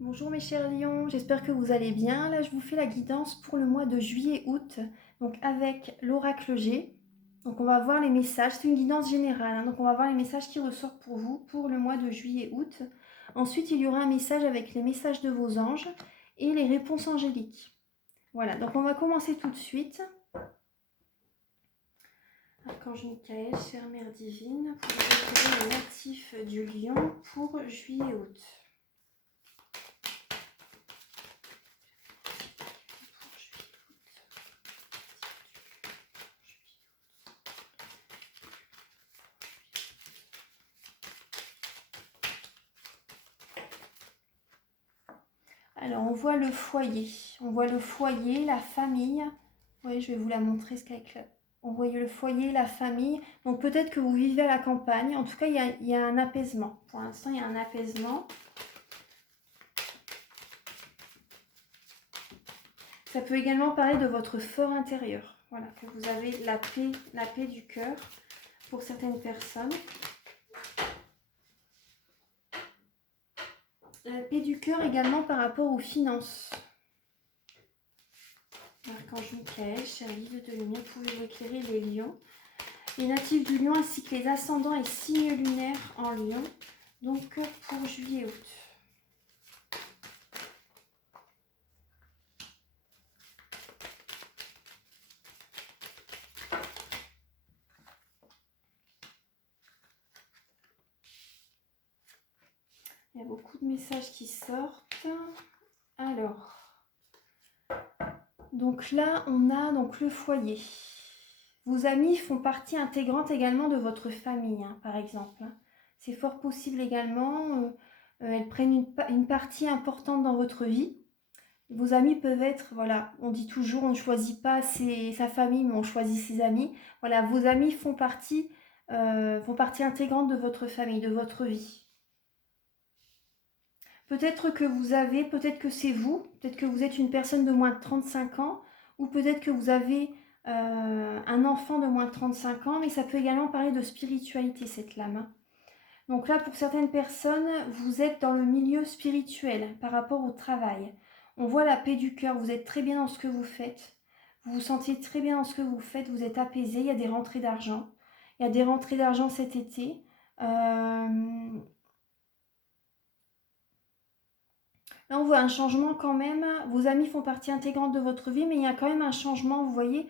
Bonjour mes chers lions, j'espère que vous allez bien. Là, je vous fais la guidance pour le mois de juillet-août, donc avec l'oracle G. Donc on va voir les messages, c'est une guidance générale, hein. Donc on va voir les messages qui ressortent pour vous pour le mois de juillet-août. Ensuite, il y aura un message avec les messages de vos anges et les réponses angéliques. Voilà, donc on va commencer tout de suite. Archange Michael, chère Mère Divine, pour les natifs du lion pour juillet-août. Alors, on voit le foyer. On voit le foyer, la famille. Oui, je vais vous la montrer, ce qu'avec là. On voit le foyer, la famille. Donc, peut-être que vous vivez à la campagne. En tout cas, il y a un apaisement. Pour l'instant, il y a un apaisement. Ça peut également parler de votre fort intérieur. Voilà, que vous avez la paix du cœur pour certaines personnes. La paix du cœur également par rapport aux finances. Archange Michael, cher guide de lumière, pouvez-vous éclairer les lions, les natifs du lion ainsi que les ascendants et signes lunaires en lion, donc pour juillet-août. Il y a beaucoup de messages qui sortent. Alors, donc là, on a donc le foyer. Vos amis font partie intégrante également de votre famille, hein, par exemple. C'est fort possible également. Elles prennent une partie importante dans votre vie. Vos amis peuvent être, voilà, on dit toujours, on ne choisit pas sa famille, mais on choisit ses amis. Voilà, vos amis font partie intégrante de votre famille, de votre vie. Peut-être que c'est vous, peut-être que vous êtes une personne de moins de 35 ans, ou peut-être que vous avez un enfant de moins de 35 ans, mais ça peut également parler de spiritualité, cette lame, hein. Donc là, pour certaines personnes, vous êtes dans le milieu spirituel par rapport au travail. On voit la paix du cœur, vous êtes très bien dans ce que vous faites. Vous vous sentiez très bien dans ce que vous faites, vous êtes apaisé, il y a des rentrées d'argent. Il y a des rentrées d'argent cet été. Là, on voit un changement quand même. Vos amis font partie intégrante de votre vie, mais il y a quand même un changement, vous voyez,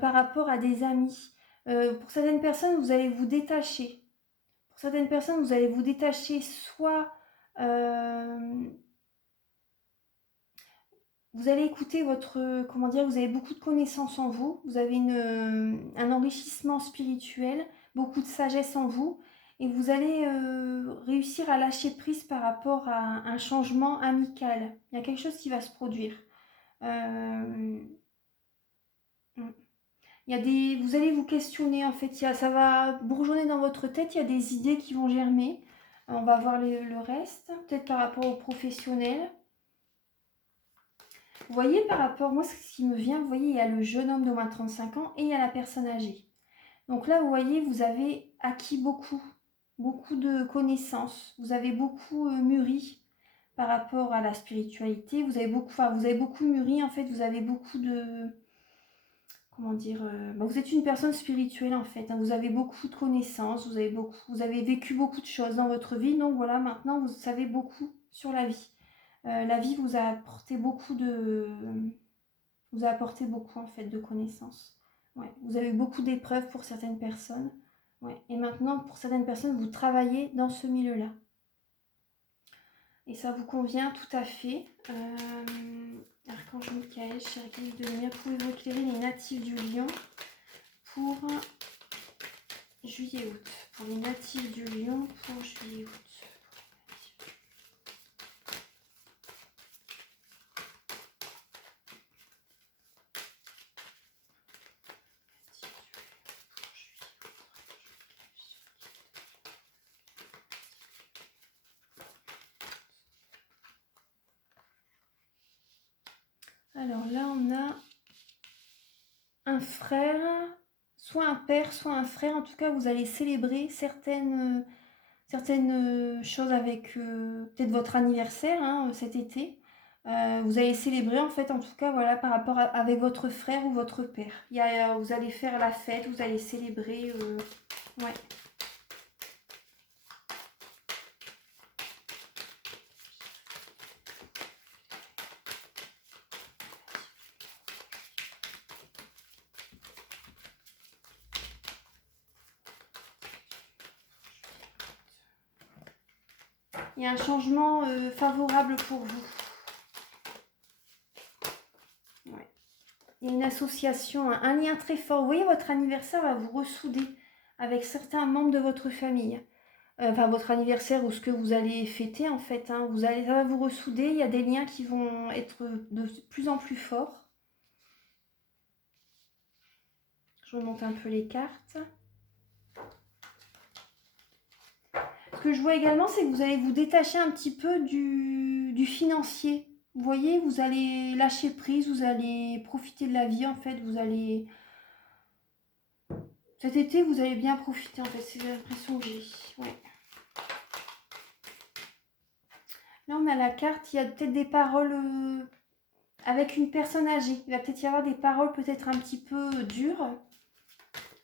par rapport à des amis. Pour certaines personnes, vous allez vous détacher. Pour certaines personnes, vous allez vous détacher soit... vous allez écouter comment dire, vous avez beaucoup de connaissances en vous, vous avez un enrichissement spirituel, beaucoup de sagesse en vous, et vous allez réussir à lâcher prise par rapport à un changement amical. Il y a quelque chose qui va se produire. Vous allez vous questionner en fait, ça va bourgeonner dans votre tête, il y a des idées qui vont germer. On va voir le reste, peut-être par rapport aux professionnels. Vous voyez, par rapport, moi, ce qui me vient, vous voyez, il y a le jeune homme de moins de 35 ans et il y a la personne âgée. Donc là, vous voyez, vous avez acquis beaucoup de connaissances. Vous avez beaucoup mûri par rapport à la spiritualité. Vous avez beaucoup mûri, en fait. Vous avez beaucoup de... Comment dire, vous êtes une personne spirituelle, en fait, hein. Vous avez beaucoup de connaissances. Vous avez vécu beaucoup de choses dans votre vie. Donc voilà, maintenant, vous savez beaucoup sur la vie. La vie vous a apporté beaucoup en fait de connaissances. Ouais. Vous avez eu beaucoup d'épreuves pour certaines personnes. Ouais. Et maintenant, pour certaines personnes, vous travaillez dans ce milieu-là. Et ça vous convient tout à fait. Archange Michael, cher guide de lumière, pouvez-vous éclairer les natifs du lion pour juillet-août? Pour les natifs du lion pour juillet-août. Alors là, on a un frère, soit un père, soit un frère. En tout cas, vous allez célébrer certaines certaines choses avec peut-être votre anniversaire hein, cet été. Vous allez célébrer en fait, en tout cas, voilà, par rapport avec votre frère ou votre père. Vous allez faire la fête, vous allez célébrer. Ouais. Il y a un changement favorable pour vous. Ouais. Il y a une association, un lien très fort. Vous voyez, votre anniversaire va vous ressouder avec certains membres de votre famille. Enfin, votre anniversaire ou ce que vous allez fêter en fait. Hein. Ça va vous ressouder. Il y a des liens qui vont être de plus en plus forts. Je remonte un peu les cartes. Ce que je vois également, c'est que vous allez vous détacher un petit peu du financier. Vous voyez, vous allez lâcher prise, vous allez profiter de la vie en fait. Cet été, vous allez bien profiter en fait. C'est l'impression que j'ai. Ouais. Là, on a la carte. Il y a peut-être des paroles avec une personne âgée. Il va peut-être y avoir des paroles peut-être un petit peu dures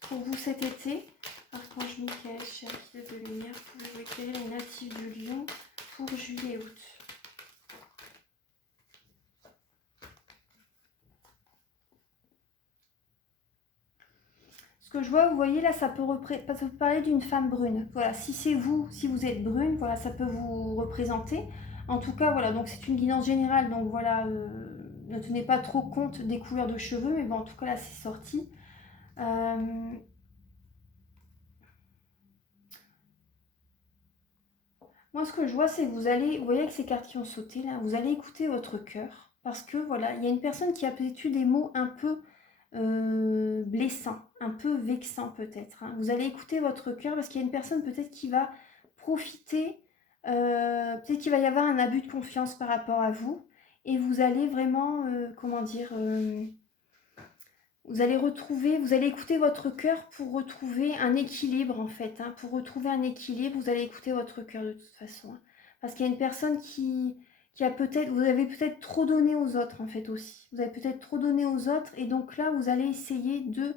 pour vous cet été. Archange Michael, chérie de lumière, pouvez-vous éclairer les natifs du Lion pour juillet-août? Ce que je vois, vous voyez là, ça peut parler d'une femme brune. Voilà, si c'est vous, si vous êtes brune, voilà, ça peut vous représenter. En tout cas, voilà, donc c'est une guidance générale, donc voilà, ne tenez pas trop compte des couleurs de cheveux, mais bon, en tout cas là, c'est sorti. Moi, ce que je vois, c'est que vous voyez avec ces cartes qui ont sauté là, vous allez écouter votre cœur, parce que voilà, il y a une personne qui a peut-être eu des mots un peu blessants, un peu vexants peut-être. Hein. Vous allez écouter votre cœur parce qu'il y a une personne peut-être qui va profiter, peut-être qu'il va y avoir un abus de confiance par rapport à vous, et vous allez vraiment, comment dire, vous allez écouter votre cœur pour retrouver un équilibre en fait. Hein. Pour retrouver un équilibre, vous allez écouter votre cœur de toute façon. Hein. Parce qu'il y a une personne qui a peut-être, vous avez peut-être trop donné aux autres en fait aussi. Vous avez peut-être trop donné aux autres et donc là, vous allez essayer vous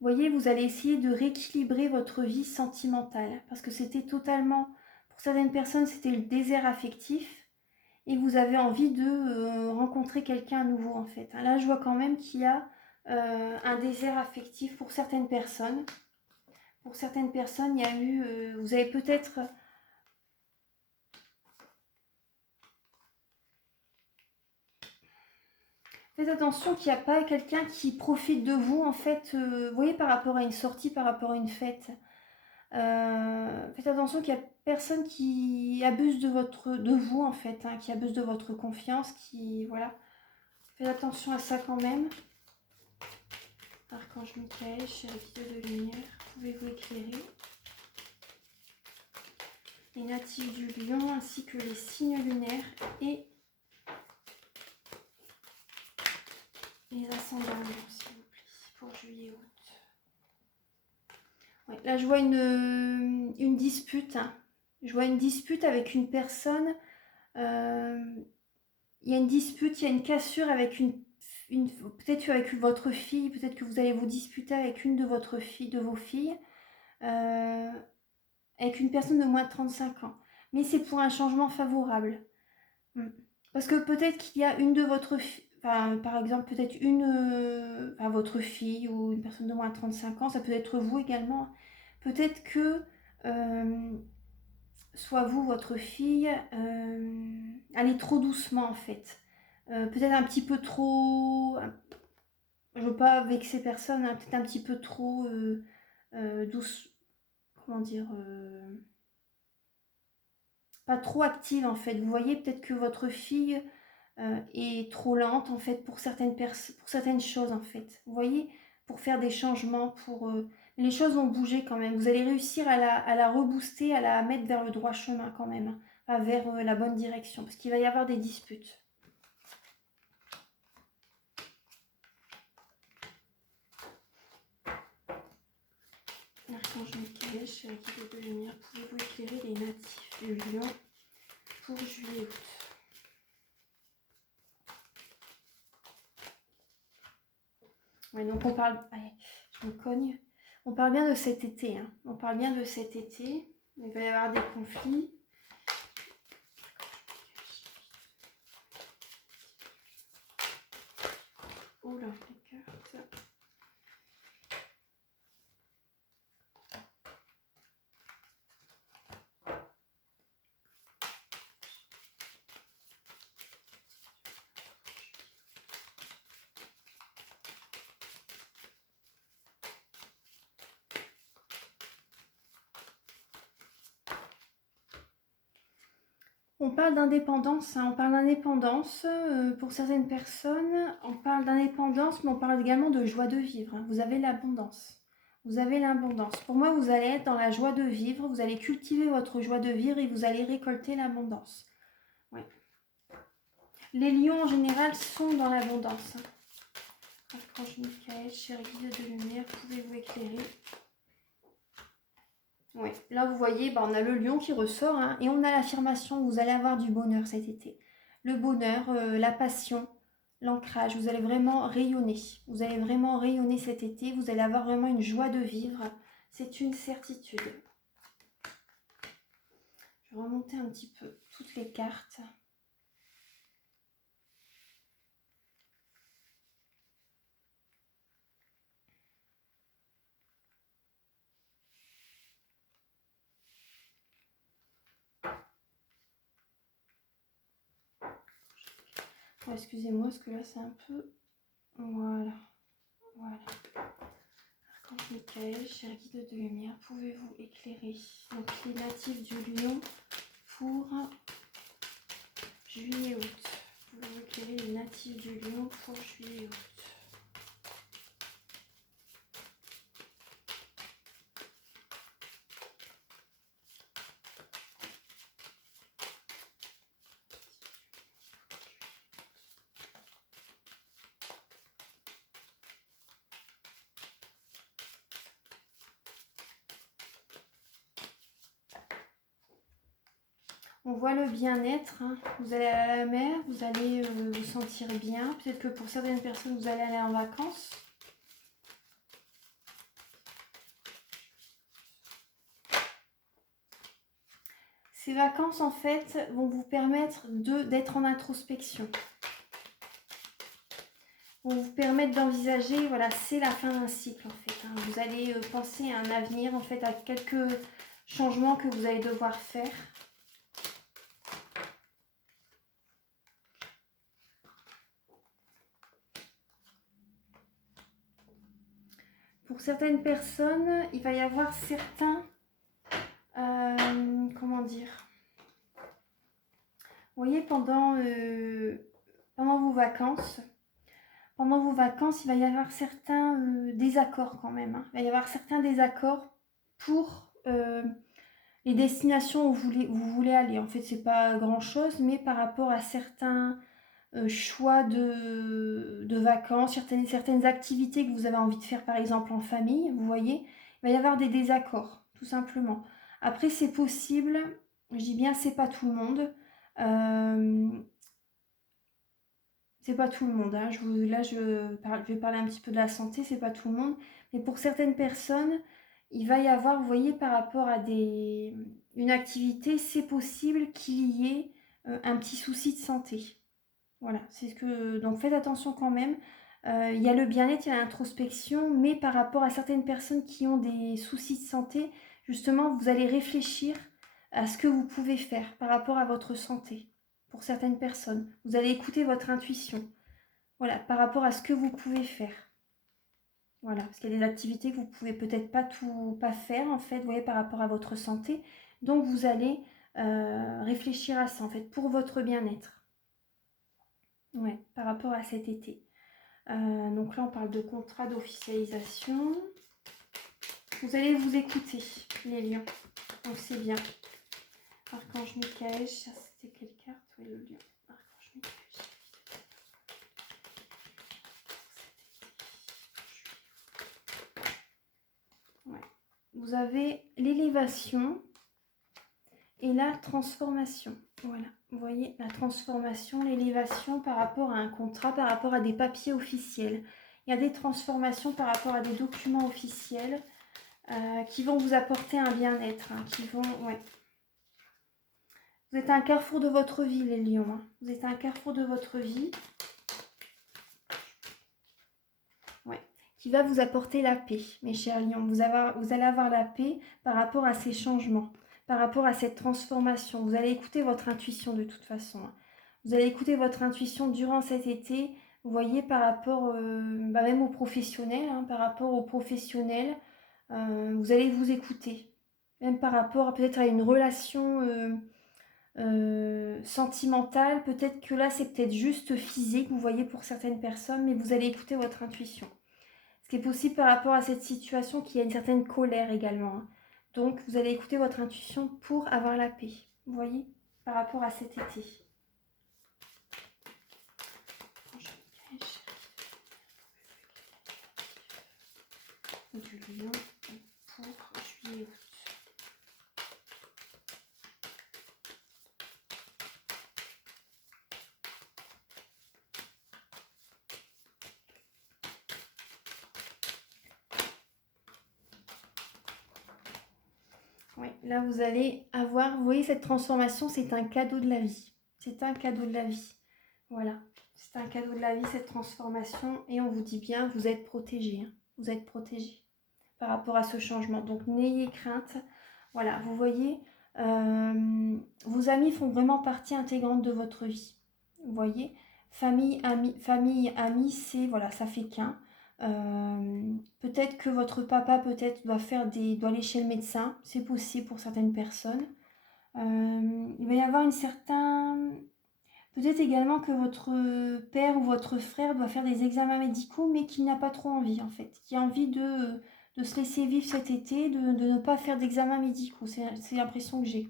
voyez, vous allez essayer de rééquilibrer votre vie sentimentale. Parce que c'était totalement, pour certaines personnes, c'était le désert affectif. Et vous avez envie de rencontrer quelqu'un à nouveau en fait. Là, je vois quand même qu'il y a un désert affectif pour certaines personnes. Pour certaines personnes, il y a eu... vous avez peut-être... Faites attention qu'il n'y a pas quelqu'un qui profite de vous en fait. Vous voyez, par rapport à une sortie, par rapport à une fête. Faites attention qu'il n'y a personne qui abuse de vous en fait. Hein, qui abuse de votre confiance. Voilà. Faites attention à ça quand même. Archange Michael, chérie de lumière, pouvez-vous éclairer les natifs du Lion ainsi que les signes lunaires et les ascendants Lion, s'il vous plaît, pour juillet-août. Ouais, là, je vois une dispute. Hein. Je vois une dispute avec une personne. Il y a une dispute, il y a une cassure avec peut-être avec votre fille, peut-être que vous allez vous disputer avec une de vos filles. Avec une personne de moins de 35 ans. Mais c'est pour un changement favorable. Parce que peut-être qu'il y a une de votre fille, enfin, par exemple, peut-être votre fille ou une personne de moins de 35 ans, ça peut être vous également. Peut-être que soit vous, votre fille, allez trop doucement en fait. Peut-être un petit peu trop. Je veux pas vexer personne, hein, peut-être un petit peu trop douce. Comment dire pas trop active en fait. Vous voyez peut-être que votre fille est trop lente en fait pour certaines choses en fait. Vous voyez, pour faire des changements, les choses vont bouger quand même. Vous allez réussir à la rebooster, à la mettre vers le droit chemin quand même, hein, vers la bonne direction, parce qu'il va y avoir des disputes. Archange Michael, chers guides de lumière, pouvez-vous éclairer les natifs du Lion pour juillet-août? Ouais, donc on parle... Allez, je me cogne. On parle bien de cet été. Hein. On parle bien de cet été. Il va y avoir des conflits. Oh là, les cartes. On parle d'indépendance, hein, on parle d'indépendance pour certaines personnes, on parle d'indépendance, mais on parle également de joie de vivre. Hein. Vous avez l'abondance. Vous avez l'abondance. Pour moi, vous allez être dans la joie de vivre, vous allez cultiver votre joie de vivre et vous allez récolter l'abondance. Ouais. Les lions, en général, sont dans l'abondance. Hein. Archange Michael, cher guide de lumière, pouvez-vous éclairer? Oui, là vous voyez, on a le lion qui ressort hein, et on a l'affirmation, vous allez avoir du bonheur cet été. Le bonheur, la passion, l'ancrage, vous allez vraiment rayonner. Vous allez vraiment rayonner cet été, vous allez avoir vraiment une joie de vivre. C'est une certitude. Je vais remonter un petit peu toutes les cartes. Oh, excusez-moi, parce que là c'est un peu... Voilà. Voilà. Archange Michael, cher guide de lumière, pouvez-vous éclairer donc les natifs du lion pour juillet-août? Pouvez-vous éclairer les natifs du lion pour juillet-août? On voit le bien-être, hein. Vous allez aller à la mer, vous allez vous sentir bien. Peut-être que pour certaines personnes, vous allez aller en vacances. Ces vacances, en fait, vont vous permettre d'être en introspection. Vont vous permettre d'envisager, voilà, c'est la fin d'un cycle, en fait. Hein. Vous allez penser à un avenir, en fait, à quelques changements que vous allez devoir faire. Pour certaines personnes, il va y avoir certains... comment dire? Vous voyez, pendant vos vacances, il va y avoir certains désaccords quand même. Hein. Il va y avoir certains désaccords pour les destinations où vous voulez aller. En fait, c'est pas grand-chose, mais par rapport à certains choix de vacances, certaines activités que vous avez envie de faire, par exemple en famille, vous voyez, il va y avoir des désaccords, tout simplement. Après, c'est possible, je dis bien, c'est pas tout le monde. C'est pas tout le monde. Hein. Je vais parler un petit peu de la santé, c'est pas tout le monde. Mais pour certaines personnes, il va y avoir, vous voyez, par rapport à une activité, c'est possible qu'il y ait un petit souci de santé. Voilà, c'est ce que. Donc faites attention quand même. Il y a le bien-être, il y a l'introspection, mais par rapport à certaines personnes qui ont des soucis de santé, justement, vous allez réfléchir à ce que vous pouvez faire par rapport à votre santé. Pour certaines personnes, vous allez écouter votre intuition. Voilà, par rapport à ce que vous pouvez faire. Voilà, parce qu'il y a des activités que vous pouvez peut-être pas faire en fait, vous voyez, par rapport à votre santé. Donc vous allez réfléchir à ça en fait pour votre bien-être. Ouais, par rapport à cet été. Donc là, on parle de contrat d'officialisation. Vous allez vous écouter, les lions. Donc c'est bien. Archange Michael, c'était quelle carte? Oui, le lion. Archange Michael. Ouais. vous avez l'élévation et la transformation. Voilà, vous voyez la transformation, l'élévation par rapport à un contrat, par rapport à des papiers officiels. Il y a des transformations par rapport à des documents officiels qui vont vous apporter un bien-être, hein, qui vont... Ouais. Vous êtes à un carrefour de votre vie, les lions. Hein. Vous êtes à un carrefour de votre vie. Ouais. Qui va vous apporter la paix, mes chers lions. Vous allez avoir la paix par rapport à ces changements, par rapport à cette transformation. Vous allez écouter votre intuition de toute façon. Hein. Vous allez écouter votre intuition durant cet été. Vous voyez, par rapport même aux professionnels, hein, par rapport aux professionnels, vous allez vous écouter. Même par rapport peut-être à une relation... sentimentale, peut-être que là c'est peut-être juste physique, vous voyez, pour certaines personnes, mais vous allez écouter votre intuition. Ce qui est possible par rapport à cette situation, qu'il y a une certaine colère également. Hein. Donc vous allez écouter votre intuition pour avoir la paix, vous voyez, par rapport à cet été. Du lion pour juillet-août. Oui, là vous allez avoir, vous voyez, cette transformation, c'est un cadeau de la vie. C'est un cadeau de la vie. Voilà, c'est un cadeau de la vie, cette transformation. Et on vous dit bien, vous êtes protégés. Hein. Vous êtes protégés par rapport à ce changement. Donc n'ayez crainte. Voilà, vous voyez, vos amis font vraiment partie intégrante de votre vie. Vous voyez, famille, amis, c'est, voilà, ça fait qu'un. Peut-être que votre papa doit aller chez le médecin, c'est possible pour certaines personnes. Il va y avoir peut-être également que votre père ou votre frère doit faire des examens médicaux, mais qui n'a pas trop envie en fait, qui a envie de se laisser vivre cet été, de ne pas faire d'examens médicaux, c'est l'impression que j'ai.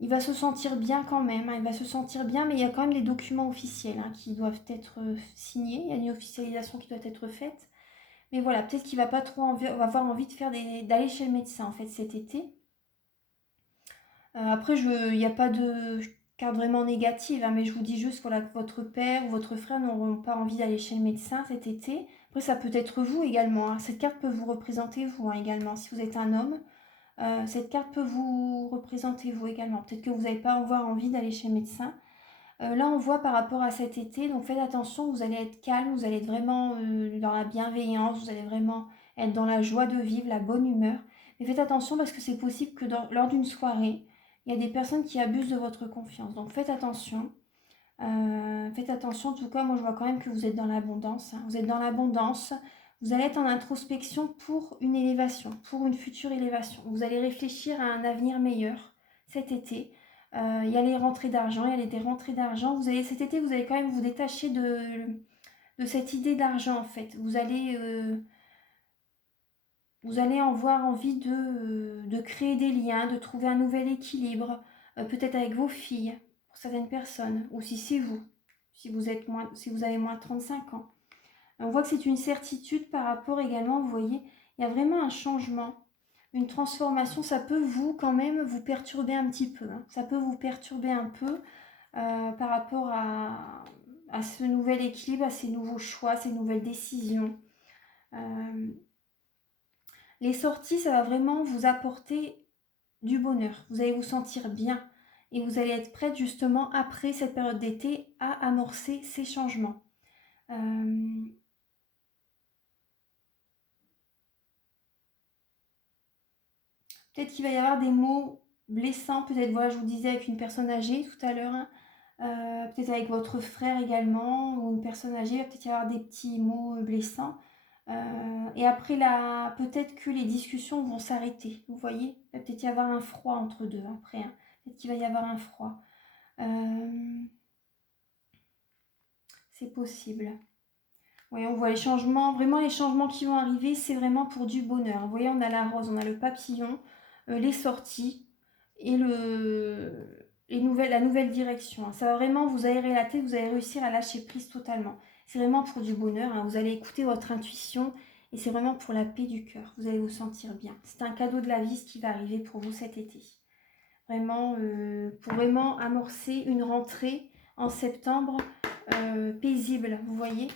Il va se sentir bien quand même, hein, il va se sentir bien, mais il y a quand même des documents officiels hein, qui doivent être signés, il y a une officialisation qui doit être faite. Mais voilà, peut-être qu'il va pas trop va avoir envie d'aller chez le médecin en fait cet été. Après, il n'y a pas de carte vraiment négative, hein, mais je vous dis juste voilà, que votre père ou votre frère n'auront pas envie d'aller chez le médecin cet été. Après, ça peut être vous également. Hein. Cette carte peut vous représenter vous hein, également. Si vous êtes un homme, cette carte peut vous représenter vous également. Peut-être que vous n'allez pas avoir envie d'aller chez le médecin. Là, on voit par rapport à cet été, donc faites attention, vous allez être calme, vous allez être vraiment dans la bienveillance, vous allez vraiment être dans la joie de vivre, la bonne humeur. Mais faites attention parce que c'est possible que lors d'une soirée, il y a des personnes qui abusent de votre confiance. Donc faites attention. Faites attention, en tout cas, moi je vois quand même que vous êtes dans l'abondance. Hein. Vous êtes dans l'abondance. Vous allez être en introspection pour une élévation, pour une future élévation. Vous allez réfléchir à un avenir meilleur cet été. Il y a les rentrées d'argent, il y a des rentrées d'argent. Cet été, vous allez quand même vous détacher de cette idée d'argent en fait. Vous allez avoir envie de créer des liens, de trouver un nouvel équilibre, peut-être avec vos filles, pour certaines personnes, ou si c'est vous, si vous avez moins de 35 ans. On voit que c'est une certitude par rapport également, vous voyez, il y a vraiment un changement, une transformation. Ça peut quand même vous perturber un petit peu. Hein. Ça peut vous perturber un peu par rapport à ce nouvel équilibre, à ces nouveaux choix, ces nouvelles décisions. Les sorties, ça va vraiment vous apporter du bonheur. Vous allez vous sentir bien et vous allez être prête justement après cette période d'été à amorcer ces changements. Peut-être qu'il va y avoir des mots blessants, peut-être, voilà, je vous disais avec une personne âgée tout à l'heure, hein. Peut-être avec votre frère également, ou une personne âgée, il va peut-être y avoir des petits mots blessants. Et après, peut-être que les discussions vont s'arrêter, vous voyez. Il va peut-être y avoir un froid entre deux après, hein. Peut-être qu'il va y avoir un froid. C'est possible. Oui, on voit les changements, vraiment les changements qui vont arriver, c'est vraiment pour du bonheur. Vous voyez, on a la rose, on a le papillon, les sorties et la nouvelle direction. Ça va vraiment vous aérer la tête, vous allez réussir à lâcher prise totalement. C'est vraiment pour du bonheur, hein. Vous allez écouter votre intuition Et c'est vraiment pour la paix du cœur. Vous allez vous sentir bien. C'est un cadeau de la vie ce qui va arriver pour vous cet été. Vraiment, pour vraiment amorcer une rentrée en septembre paisible, vous voyez.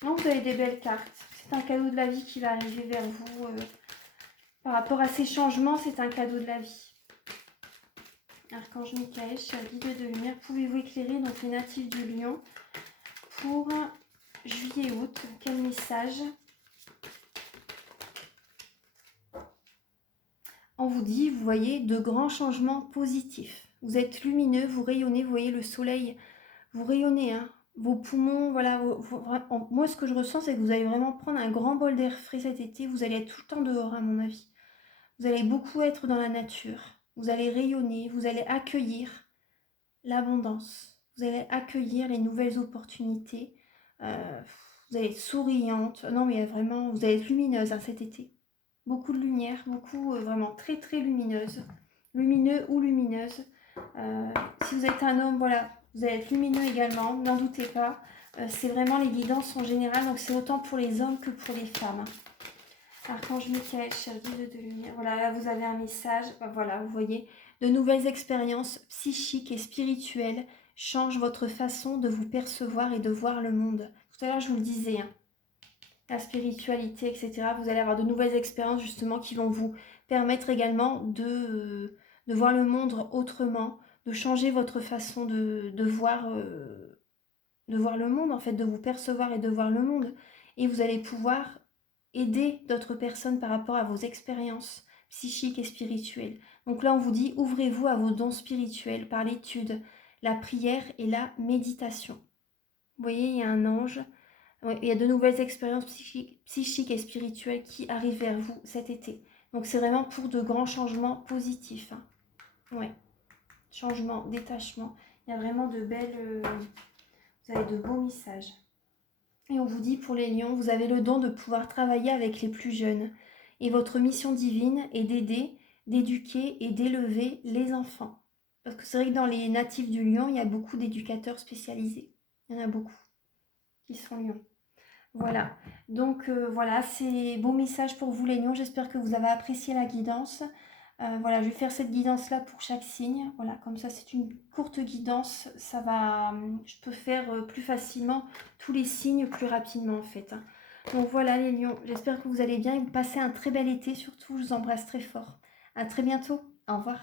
Donc vous avez des belles cartes. C'est un cadeau de la vie qui va arriver vers vous. Par rapport à ces changements, c'est un cadeau de la vie. Archange Michael, cher guide de lumière, pouvez-vous éclairer donc les natifs du Lion pour juillet-août? Quel message? On vous dit, vous voyez, de grands changements positifs. Vous êtes lumineux, vous rayonnez, vous voyez le soleil, vous rayonnez, hein. Vos poumons, voilà. Moi, ce que je ressens, c'est que vous allez vraiment prendre un grand bol d'air frais cet été. Vous allez être tout le temps dehors, à mon avis. Vous allez beaucoup être dans la nature. Vous allez rayonner, vous allez accueillir l'abondance. Vous allez accueillir les nouvelles opportunités. Vous allez être souriante. Non, mais vraiment, vous allez être lumineuse, hein, cet été. Beaucoup de lumière, beaucoup vraiment très très lumineuse. Lumineux ou lumineuse. Si vous êtes un homme, voilà, vous allez être lumineux également, n'en doutez pas. C'est vraiment les guidances en général, donc c'est autant pour les hommes que pour les femmes. Archange Michael, cher guide de lumière. Voilà, là vous avez un message. Voilà, vous voyez, de nouvelles expériences psychiques et spirituelles changent votre façon de vous percevoir et de voir le monde. Tout à l'heure, je vous le disais, hein, la spiritualité, etc. Vous allez avoir de nouvelles expériences justement qui vont vous permettre également de voir le monde autrement, de changer votre façon de voir le monde, en fait, de vous percevoir et de voir le monde. Et vous allez pouvoir aider d'autres personnes par rapport à vos expériences psychiques et spirituelles. Donc là, on vous dit, ouvrez-vous à vos dons spirituels par l'étude, la prière et la méditation. Vous voyez, il y a un ange. Ouais, il y a de nouvelles expériences psychiques et spirituelles qui arrivent vers vous cet été. Donc c'est vraiment pour de grands changements positifs, hein. Ouais, changement, détachement. Il y a vraiment de belles... vous avez de beaux messages. Et on vous dit pour les lions, vous avez le don de pouvoir travailler avec les plus jeunes. Et votre mission divine est d'aider, d'éduquer et d'élever les enfants. Parce que c'est vrai que dans les natifs du lion, il y a beaucoup d'éducateurs spécialisés. Il y en a beaucoup qui sont lions. Voilà, donc voilà, c'est beau message pour vous les lions, j'espère que vous avez apprécié la guidance. Voilà, je vais faire cette guidance-là pour chaque signe. Voilà, comme ça c'est une courte guidance, ça va, je peux faire plus facilement tous les signes plus rapidement en fait, hein. Donc voilà les lions, j'espère que vous allez bien et vous passez un très bel été surtout, je vous embrasse très fort. À très bientôt, au revoir.